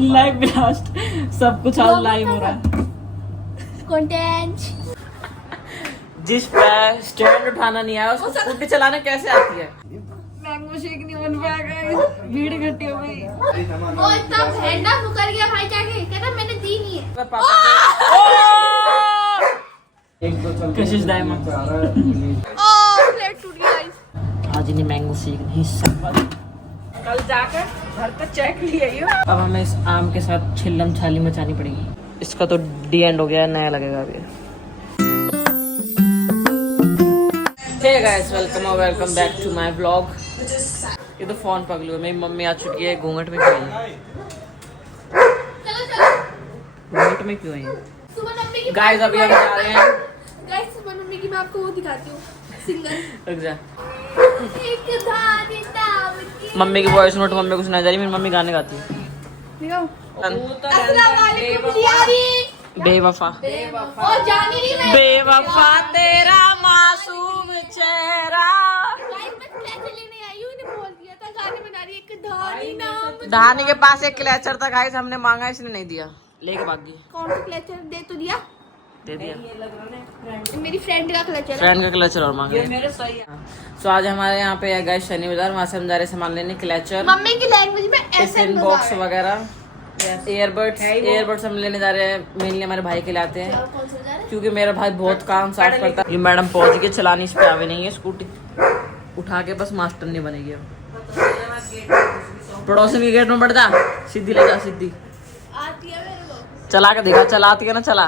Live blast, सब कुछ आज लाइव हो रहा है। कंटेंट जिस पे स्टैंड उठाना नहीं आया उसको स्कूटी चलाना कैसे आती है? मैंगो शेक नहीं बन पाएगा, भीड़ इकट्ठी हो गई। वो इतना भैंडा मुकर गया भाई, जाके कहता मैंने दी नहीं है। कशिश डायमंड प्लेट टूट गया गाइस। आज इन्हें मैंगो शेक नहीं सकता। कल जाकर घर पे चेक लिए अब हमें इस आम के साथ छिल्लम छाली मचानी पड़ेगी। इसका तो डी एंड हो गया, नया लगेगा अभी। Hey guys, welcome back to my blog. ये तो फोन पकड़ लो, मेरी मम्मी आ चुकी है। घूंघट में क्यों आई? घूंघट में क्यों आई? गाइस अभी हम जा रहे हैं। गाइस सुबह मम्मी की मैं आपको वो दिखाती हूँ, सिंगर। रुक जा। एक धानी नाम की मम्मी की वॉइस नोट मम्मी को सुनाई जा रही, मेरी मम्मी गाने गाती है। दिखाओ। अस्सलाम वालेकुम यारी। बेवफा और जानी नहीं मैं। बेवफा तेरा मासूम चेहरा। गाइस मैं क्लैचर लेने आई हूँ, इन्हें बोल दिया था गाने बना रही एक धानी नाम। धानी के पास एक क्लैचर था गाइस, हमने मांगा, इसने नहीं दिया, लेके भाग गई। कौन सा क्लैचर दे तो दिया? दे दिया। मेरी फ्रेंड का क्लचर है। फ्रेंड का क्लचर और मांगा। ये मेरे सही है। सो आज हमारे यहाँ पे है गाइस शनि बाजार, वहाँ से हम जा रहे सामान लेने क्लचर, मम्मी की लैंग्वेज में ऐसे टिफिन बॉक्स वगैरह, एयरबड्स हम लेने जा रहे हैं। मेनली हमारे भाई के लाते हैं कौन सा जा रहा है? क्योंकि मेरा भाई बहुत काम साफ करता है। ये मैडम पहुंच गई, चलानी इस पे आवे नहीं है, स्कूटी उठा के बस मास्टर नहीं बनेगी अब। पड़ोसी के गेट में बढ़ जा, सीधी ले जा, सीधी आती है मेरे को। चला के देखा, चलाती है ना, चला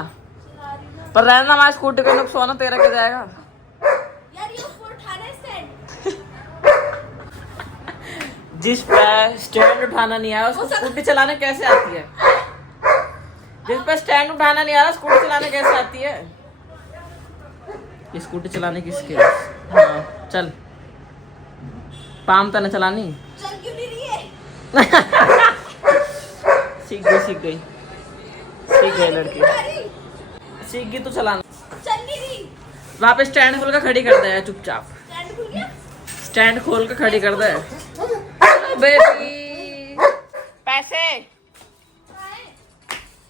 पर रहना हमारी स्कूटी का नुकसान हो, तेरा क्या जाएगा यार ये ऊपर उठाना है स्टैंड। जिस पे स्टैंड उठाना नहीं आया उसको स्कूटी चलाना कैसे आती है? जिस पे स्टैंड उठाना नहीं आ रहा स्कूटी चलाने कैसे आती है? ये स्कूटी चलाने की स्किल। हाँ चल, पाम तने चलानी। चल क्यों नहीं रही है? सीख गई लड़की, सीख गई तो चलाना। चल नहीं रही। वहाँ पे स्टैंड खोल कर खड़ी कर दे चुपचाप, स्टैंड खुल गया। स्टैंड खोल कर खड़ी कर दे। बेबी पैसे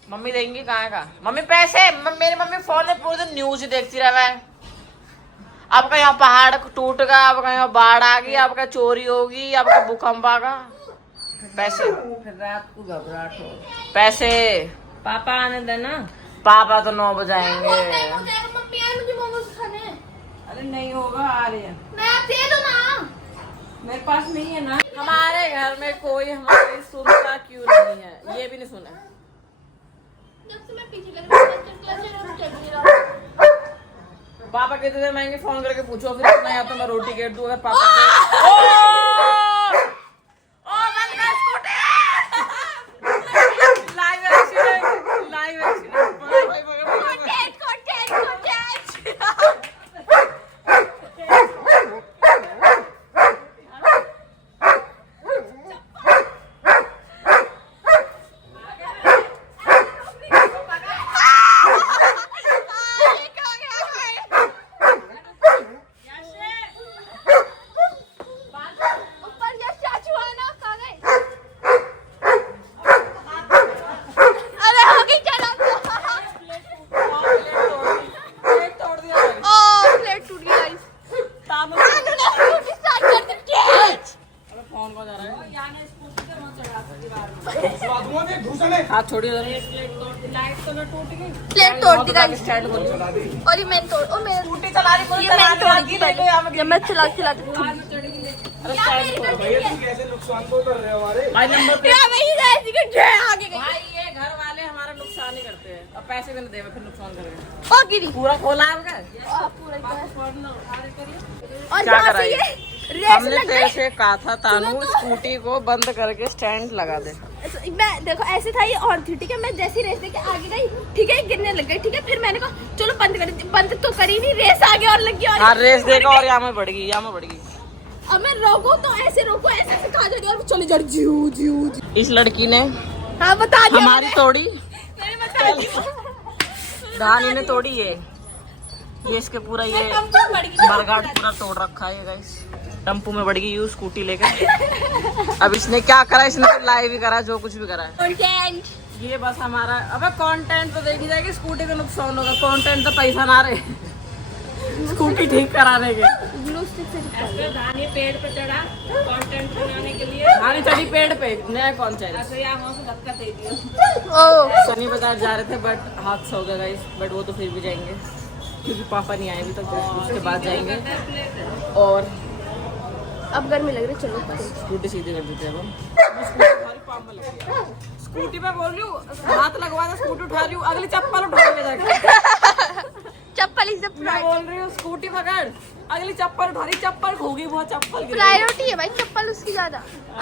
मम्मी देंगी, कहाँ का मम्मी पैसे? मेरी मम्मी फोन में पूरे दिन न्यूज ही देखती रहे। आपका यहाँ पहाड़ टूट गया, आपका यहाँ बाढ़ आ गई, आपका चोरी होगी, आपका भूकंप आगा। पैसे फिर रात को घबराहट हो। पैसे पापा आने देना। पापा तो 9 बजाएंगे। मम्मी यार मुझे मोमोज खाने हैं। अरे नहीं होगा, आ रही है। मैं आप दे दो ना। मेरे पास नहीं है ना। हमारे घर में कोई हमारी सुनता क्यों नहीं है? ये भी नहीं सुना। जब से मैं पीछे लग रही हूँ पापा कहते थे मैं फोन करके पूछो, फिर इतना या तो मैं रोटी गेट दूँ। अगर पापा हाथ छोड़ी, लाइट तो मैं टूट गई, प्लेट तोड़ दी गाइस। स्टैंड खोल और ये मैं तोड़, और मैं स्कूटी चला रही, ये मैं तोड़ी थी जब मैं चला अरे स्टैंड खोल। कैसे नुकसान को कर रहे हो हमारे? भाई नंबर पे आगे गई। भाई ये घर वाले हमारा नुकसान ही करते हैं, अब पैसे भी नहीं देवे फिर नुकसान करेंगे। और गिरी पूरा खोला है आपका? और क्या जहाँ करा से ये? ये रेस हमने लग तेरे गई। से कहा था तानू स्कूटी को बंद करके स्टैंड लगा दे। मैं देखो ऐसे था ये और थी, ठीक है। मैं जैसी रेस देके आगे गई, ठीक है, गिरने लग गई, ठीक है। फिर मैंने कहा चलो बंद कर दी, बंद तो करी नहीं, रेस आगे और लग गई। हाँ रेस देखा और यहाँ में बढ़ गई, यहाँ में बढ़ गई। अब मैं रोको तो ऐसे रोको, ऐसे ऐसे कहा जाएगी और चली जा रही जीव जीव। इस लड़की ने हाँ बता दिया हमारी तोड़ी, मैंने बता दिया। धानी ने तोड़ी। ये इसके पूरा ये कम तो बढ़ गई। बरगाड़ पूरा तोड़ रखा है गाइस। टम्पू में बढ़ गई यू स्कूटी लेकर। अब इसने क्या करा, इसने तो लाइव ही करा, जो कुछ भी करा है। कंटेंट ये बस हमारा, अबे कंटेंट तो देखी जाएगी, स्कूटी का नुकसान होगा, कंटेंट तो पैसा ना रहे स्कूटी ठीक कराने के। ग्लू स्टिक से चिपका धानी पेड़ पे चढ़ा कंटेंट बनाने के लिए। धानी चढ़ी पेड़ पे, नया कौन चाहिए। ऐसे यहाँ वहाँ से धक्का दे दिया। ओ शनि बाजार जा रहे थे बट हादसा हो गया गाइस, बट वो तो फिर भी जाएंगे क्योंकि पापा नहीं आए अभी तक, तो उसके बाद जाएंगे। और अब गर्मी लग रही, चलो स्कूटी सीधी कर देते हैं अब हम। स्कूटी पे बोल रही हूँ, हाथ लगवा दे, स्कूटी उठा रही हूँ, अगली चप्पल उठा ले जाके। चप्पल इज मैं बोल रही हूँ स्कूटी पकड़, अगली चप्पल उठा रही, चप्पल खोगी, वो चप्पल गिर गई। प्रायोरिटी है भाई चप्पल उसकी ज्यादा।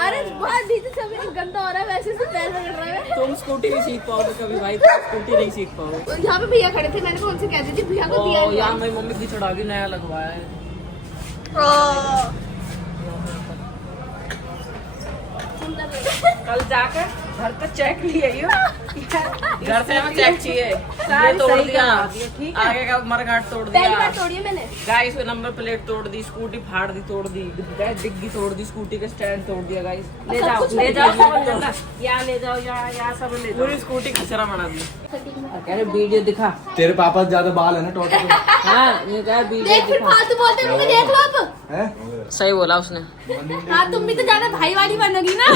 अरे बहुत नीचे सब गंदा हो रहा है, वैसे से पैर पकड़ रहा है। तुम स्कूटी नहीं सीख पाओगे कभी भाई, तुम स्कूटी नहीं सीख पाओगे। यहाँ पे भैया खड़े थे, मैंने कहा उनसे कह दीजिए भैया को दिया ओ यार मेरी मम्मी की चढ़ा के नया लगवाया है। कल जाकर घर पे चेक लिए घर से हमें चेक चाहिए, ये तोड़ दिया, आगे का मरघाट तोड़ पहली दिया, बार तोड़ी है मैंने। गाइस नंबर प्लेट तोड़ दी, स्कूटी फाड़ दी, तोड़ दी, डिग्गी तोड़ दी, स्कूटी का स्टैंड तोड़ दिया गाइस। ले जाओ यहाँ ले जाओ, यहाँ सब ले जाओ। पूरी स्कूटी खचरा बना दी। कह रहे वीडियो दिखा, तेरे पापा से ज्यादा बाल है ना टोटल। हाँ ये कह वीडियो देख फिर दिखा। फालतू बोलते हैं, मुझे देख लो अब। हैं? सही बोला उसने। हाँ तुम भी तो ज्यादा भाई वाली बनोगी ना।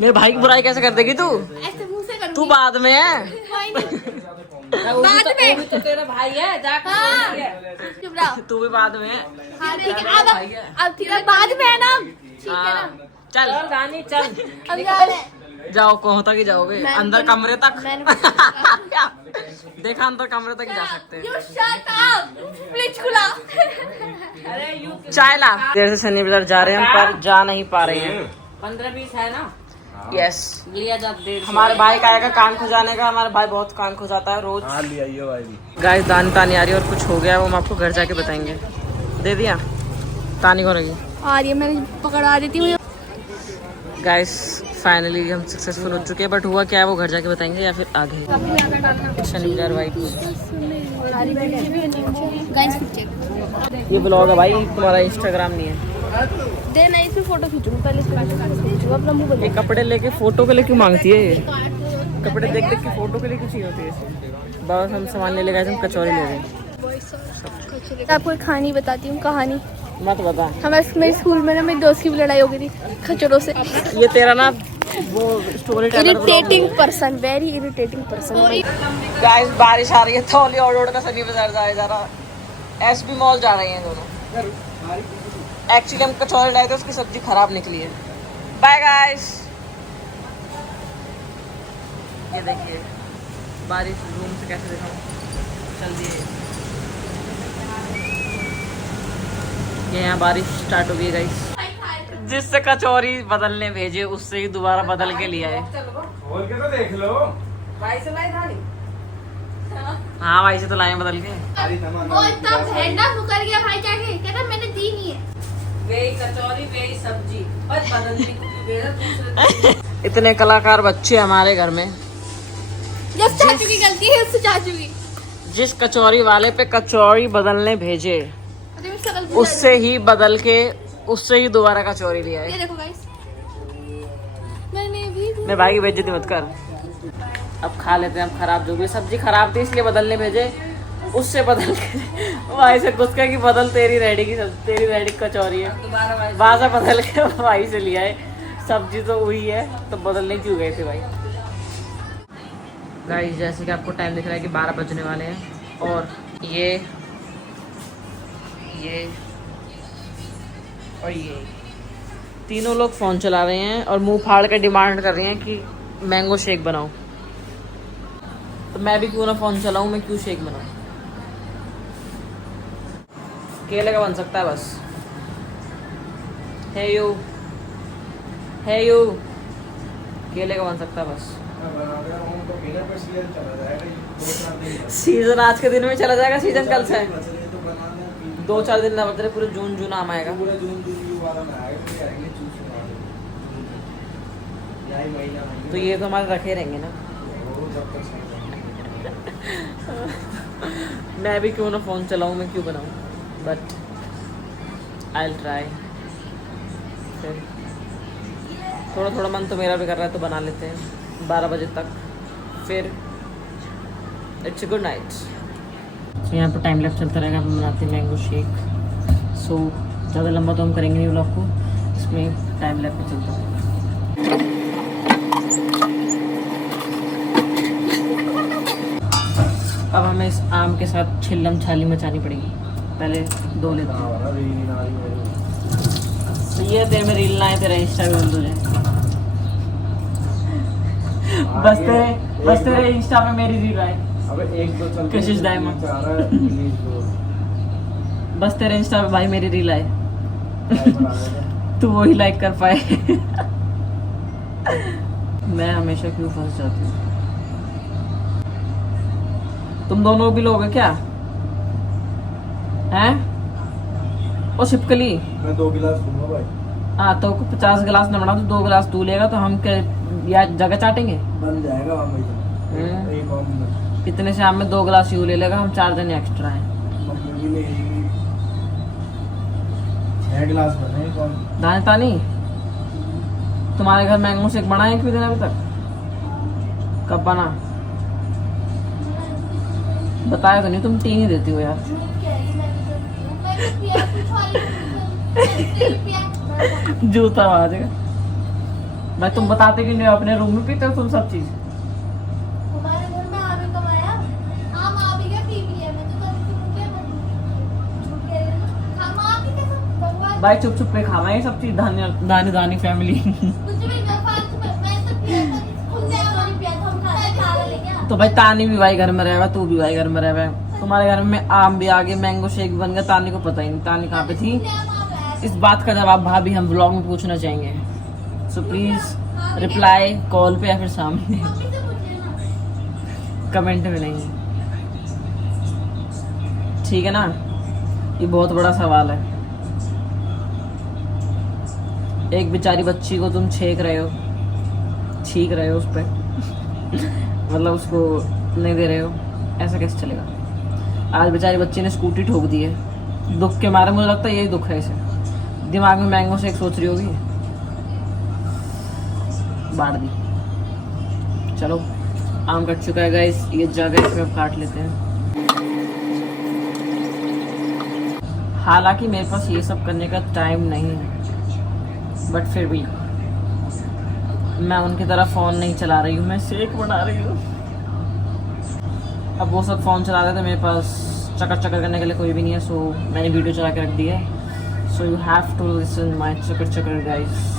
मेरे भाई की बुराई कैसे कर देगी तू, ऐसे मुंह से करूंगी। तू बाद में है। कोई नहीं। बाद में वो भी तो तेरा भाई है, जाकर हाँ। बोल दिया। चुप रहो। तू भी बाद में है। हाँ ठीक है, अब ठीक है, बाद में है ना, ठीक है हाँ ना। चल चल रानी चल। अब जा रहे हैं। जाओ, कहाँ तक ही जाओगे, मैंने अंदर तो- कमरे तक। मैंने- देखा अंदर कमरे तक ही जा सकते हैं। You shut up! Please खुला। अरे यू चाय ला। देर से शनि बाजार जा रहे हैं हम, पर जा नहीं पा रहे हैं। 15-20 है ना, यस, लिया जा देर। हमारे भाई का आएगा कान खुजाने का, हमारा भाई बहुत कान खुजाता है रोज। हाँ लिया ये भाई। गाइस दानी तानी आ रही है और कुछ हो गया है, वो हम आपको घर जाके बताएंगे। दे दिया तानी को लगी। आ रही है, मैंने पकड़वा देती हूँ। गाइस फाइनली हम सक्सेसफुल हो चुके हैं, बट हुआ क्या है वो घर जाके बताएंगे या फिर आगे। शनि बाजार वाइब। ये ब्लॉग है भाई, तुम्हारा इंस्टाग्राम नहीं है। दे नहीं, इसमें फोटो खींचूंगी पहले, इसको अपना मुंह बंद। ये कपड़े लेके फोटो के लिए क्यों मांगती है ये? कपड़े देख देख के फोटो के लिए क्यों चाहिए होती है इसे? बस हम सामान ले गए, हम कचौरी ले गए। आपको एक कहानी बताती हूँ, कहानी। मत बता। हमारे मेरे स्कूल में ना मेरी दोस्त की भी लड़ाई हो गई थी खच्चरों से। ये तेरा ना वो story irritating person, very irritating person. Guys बारिश आ रही है, थोली और रोड का शनि बाजार जाए जा रहा, एसबी मॉल जा रहे हैं दोनों। एक्चुअली हम कचौरी लाए थे, उसकी सब्जी खराब निकली है। Bye guys. ये देखिए बारिश रूम से कैसे दिखाऊं, चल दिए। ये यहाँ बारिश स्टार्ट हो गई गाइस। जिससे कचौरी बदलने भेजे उससे ही दोबारा बदल के लिया है। खोल के तो देख लो। भाई से लाई धानी। हाँ भाई से तो लाए बदल के। वो इतना भेड़ना मुकर गया भाई जाके, कहता मैंने दी नहीं है। वेही कचौरी वेही सब्जी, बस बदलने को बेरा दूसरे। इतने कलाकार बच्चे हमारे घर में। जब चाचू की गलती है, उससे चाचू की। जिस कचौरी वाले पे कचौरी बदलने भेजे अरे मैं शकल भूल उससे ही बदल के उससे ही दोबारा कचौरी लिया ये है। देखो गाइस, मैंने भी मेरे भाई की बेइज्जती मत कर। अब खा लेते हैं, अब खराब जो भी सब्जी खराब थी इसलिए बदलने भेजे, उससे बदल के भाई से गुस्सा की बदल तेरी रेडी की तेरी रेडी कचौरी है, दोबारा भाई बाजा बदल के भाई से लिया है। सब्जी तो हुई है तो बदलने क्यों गए थे भाई। गाइस जैसे कि आपको टाइम दिख रहा है कि 12 बजने वाले हैं और ये और ये तीनों लोग फ़ोन चला रहे हैं और मुंह फाड़ के डिमांड कर रहे हैं कि मैंगो शेक बनाओ। तो मैं भी क्यों ना फ़ोन चलाऊं, मैं क्यों शेक बनाऊं। केले का बन सकता है बस। है यू केले का बन सकता है बस। सीजन आज के दिन में चला जाएगा, सीजन कल से है। 2-4 दिन ना बच रहे, पूरे जून आम आएगा। तो ये तो हमारे रखे रहेंगे ना। मैं भी क्यों ना फ़ोन चलाऊं, मैं क्यों बनाऊं, बट आई विल ट्राई। फिर थोड़ा थोड़ा मन तो मेरा भी कर रहा है, तो बना लेते हैं 12 बजे तक, फिर इट्स गुड नाइट। तो यहाँ पर टाइम लैप्स चलता रहेगा, हम बनाते हैं मैंगो शेक। सो ज़्यादा लंबा तो हम करेंगे नहीं व्लॉग को, इसमें टाइम लैप पे चलता है। अब हमें इस आम के साथ छिल्लम छाली मचानी पड़ेगी, पहले दो लेते हैं। तो ये तेरे में रील ना है, तेरा इंस्टा भी बंद हो जाए। बस तेरे इंस्टा पे मेरी रील आए। अबे एक दो चल कशिश डायमंड बस तेरे इंस्टा पे भाई मेरी रील आए, तू वही लाइक कर पाए। मैं हमेशा क्यों फंस जाती हूँ। तुम दोनों भी लोगे क्या हैं? ओ शिपकली, मैं 2 गिलास दूंगा भाई। हाँ तो 50 गिलास न बना, तो 2 गिलास तू लेगा, तो हम क्या या जगह चाटेंगे? बन जाएगा भाई। एक और मिनट। इतने से में 2 गिलास यू ले लेगा, हम 4 जने एक्स्ट्रा हैं। मम्मी भी लेगी 6 गिलास बने कौन? दाने पानी तुम्हारे घर मैंगो शेक बना है क्यों दिन अभी तक? कब बना? बताया तो नहीं, तुम टी नहीं देती हो यार। जूता आ जाएगा भाई, तुम बताते कि नहीं अपने रूम में पीते हो तुम सब चीज। हमारे घर में आम ही कमाया, आम आ भी गया, पी भी लिया। मैं तो कभी क्यों क्या झूठ कह रही हूं? हम आ भी कैसे भगवान भाई चुप चुप के खाना ये सब चीज, दानी दानी फैमिली। कुछ भी ना फालतू में। मैं तो पिया था, खुद से हमारी पिया था, हम खा ले क्या? तो भाई तानी भी भाई घर में रहेगा, तू भी भाई घर में रहेगा। तुम्हारे घर में आम भी आ गए, मैंगो शेक बन गया, तानी को पता ही नहीं तानी कहाँ पे थी। इस बात का जवाब भाभी हम व्लॉग में पूछना चाहेंगे, सो प्लीज रिप्लाई कॉल पे या फिर सामने, मम्मी से पूछ लेना। कमेंट में नहीं, ठीक है ना? ये बहुत बड़ा सवाल है। एक बेचारी बच्ची को तुम छींक रहे हो उस पर मतलब उसको नहीं दे रहे हो, ऐसा कैसे चलेगा? आज बेचारी बच्ची ने स्कूटी ठोक दी है, दुख के मारे। मुझे लगता है यही दुख है इसे, दिमाग में मैंगो शेक सोच रही होगी, बांट दी। चलो आम कट चुका है गाइस, ये जगह इसमें अब काट लेते हैं। हालांकि मेरे पास ये सब करने का टाइम नहीं है, बट फिर भी मैं उनकी तरह फ़ोन नहीं चला रही हूँ, मैं शेक बना रही हूँ। अब वो सब फ़ोन चला रहे थे, मेरे पास चकर चकर करने के लिए कोई भी नहीं है, सो मैंने वीडियो चला के रख दी है। So you have to listen my चकर चकर गाइस,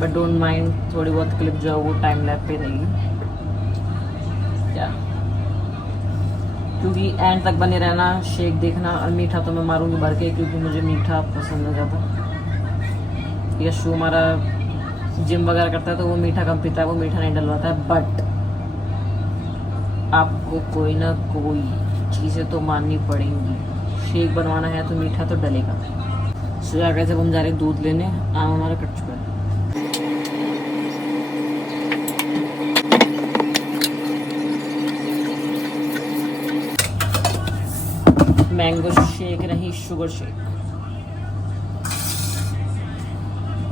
बट डोंट माइंड, थोड़ी बहुत क्लिप जो है वो टाइम लैप पे रहेगी क्या, क्योंकि एंड तक बने रहना, शेक देखना। और मीठा तो मैं मारूंगी भर के, क्योंकि मुझे मीठा पसंद है ज़्यादा। यशु हमारा जिम वगैरह करता है तो वो मीठा कम पीता है, वो मीठा नहीं डलवाता है। बट आपको कोई ना कोई चीज़ें तो माननी पड़ेंगी, शेक बनवाना है तो मीठा तो डलेगा। सो जाकर जब हम जा रहे हैं दूध लेने, आम हमारा कट चुका है। मैंगो शेक नहीं, sugar shake,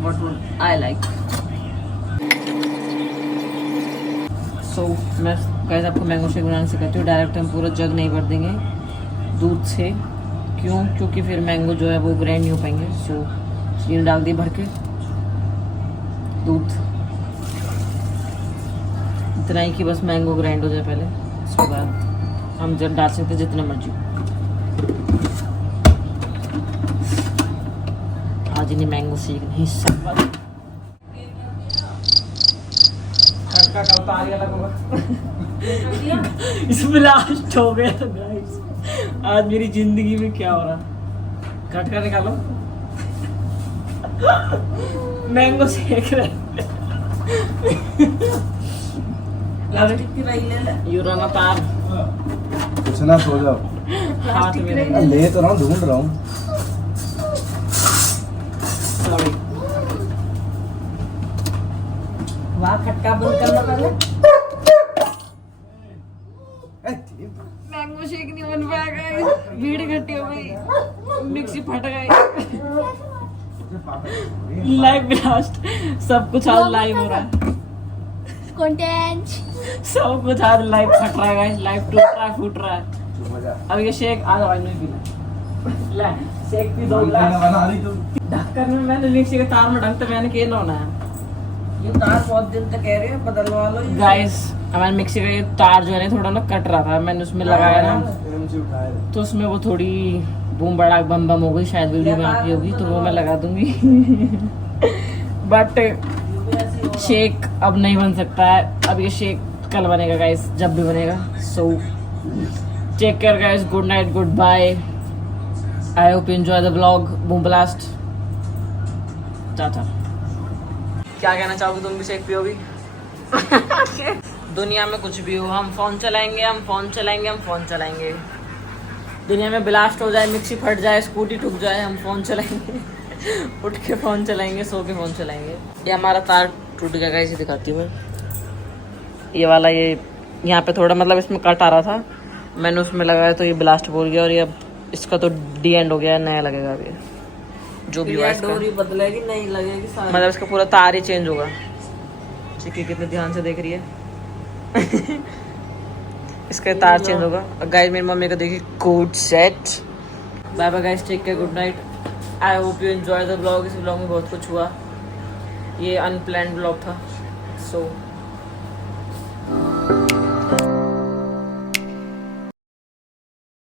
what would I like? So मैं गाइस आपको मैंगो शेक बनाना सिखाती हूँ। डायरेक्ट हम पूरा जग नहीं भर देंगे दूध से, क्यों? क्योंकि फिर मैंगो जो है वो ग्राइंड नहीं हो पाएंगे। सो चीनी डाल दी भर के, दूध इतना ही कि बस मैंगो ग्राइंड हो जाए पहले, उसके बाद हम जब डाल सकते जितना मर्जी। आज इन्हें मैंगो शेक नहीं सकता, का उतार गया था इसमें लास्ट हो गया गाइस। आज मेरी जिंदगी में क्या हो रहा, कट कर निकालो। मैंगो शेक रहे यूराना तार कुछ ना, सो जाओ। हाथ में ले तो रहा हूँ, ढूंढ रहा हूँ। सॉरी, वहाँ खटका बंद करना पहले। मैंगो शेक नहीं बन पाया गाइस, भीड़ इकट्ठी हो गई, मिक्सी फट गई। लाइव ब्लास्ट, सब कुछ आज लाइव हो रहा है, कंटेंट। सब कुछ आज लाइव फट रहा है गाइस, लाइव टूट रहा है, फूट रहा है। अब ये शेक आज भाई नहीं पीना, ले शेक पी दो ग्लास। बना रही तू। ढक्कन में मैंने मिक्सी के तार में ढंगते मैंने के ना है ये तार बहुत दिन तक कह रहे हैं बदलवा लो ये। गाइस। हमारे मिक्सी का ये तार जो है ना थोड़ा ना कट रहा था, मैंने उसमें लगाया ना से उठाया तो उसमें वो थोड़ी बूम बड़ा बम बम हो गई, शायद वीडियो में आती होगी तो वो मैं लगा दूंगी। बट शेक अब नहीं बन सकता है, अब ये शेक कल बनेगा गाइस, जब भी बनेगा। So take care guys, good night, good bye, I hope you enjoy the vlog, boom blast, tata. क्या कहना चाहोगे तुम भी, शेक पियोगी? दुनिया में कुछ भी हो, हम फोन चलाएंगे, हम फोन चलाएंगे, हम फोन चलाएंगे। दुनिया में ब्लास्ट हो जाए, मिक्सी फट जाए, स्कूटी ठुक जाए, हम फोन चलाएंगे। उठ के फोन चलाएंगे, सो के फोन चलाएंगे। ये हमारा तार टूट गया गाइस, दिखाती हूँ मैं। ये वाला ये यहाँ पे थोड़ा मतलब इसमें कट आ रहा था, मैंने उसमें लगाया तो ये ब्लास्ट बोल गया, और ये अब इसका तो डी एंड हो गया, नया लगेगा अभी जो भी हुआ इसका। डोरी बदलेगी नहीं लगेगी सारी। मतलब इसका पूरा तार ही चेंज होगा। चिक्की कितने ध्यान से देख रही है। इसका तार चेंज होगा। गाइस मेरी मम्मी को देखिए coat set. Bye bye guys, take care, good night, I hope you enjoy the blog. इस ब्लॉग में बहुत कुछ हुआ, ये अनप्लान्ड ब्लॉग था। सो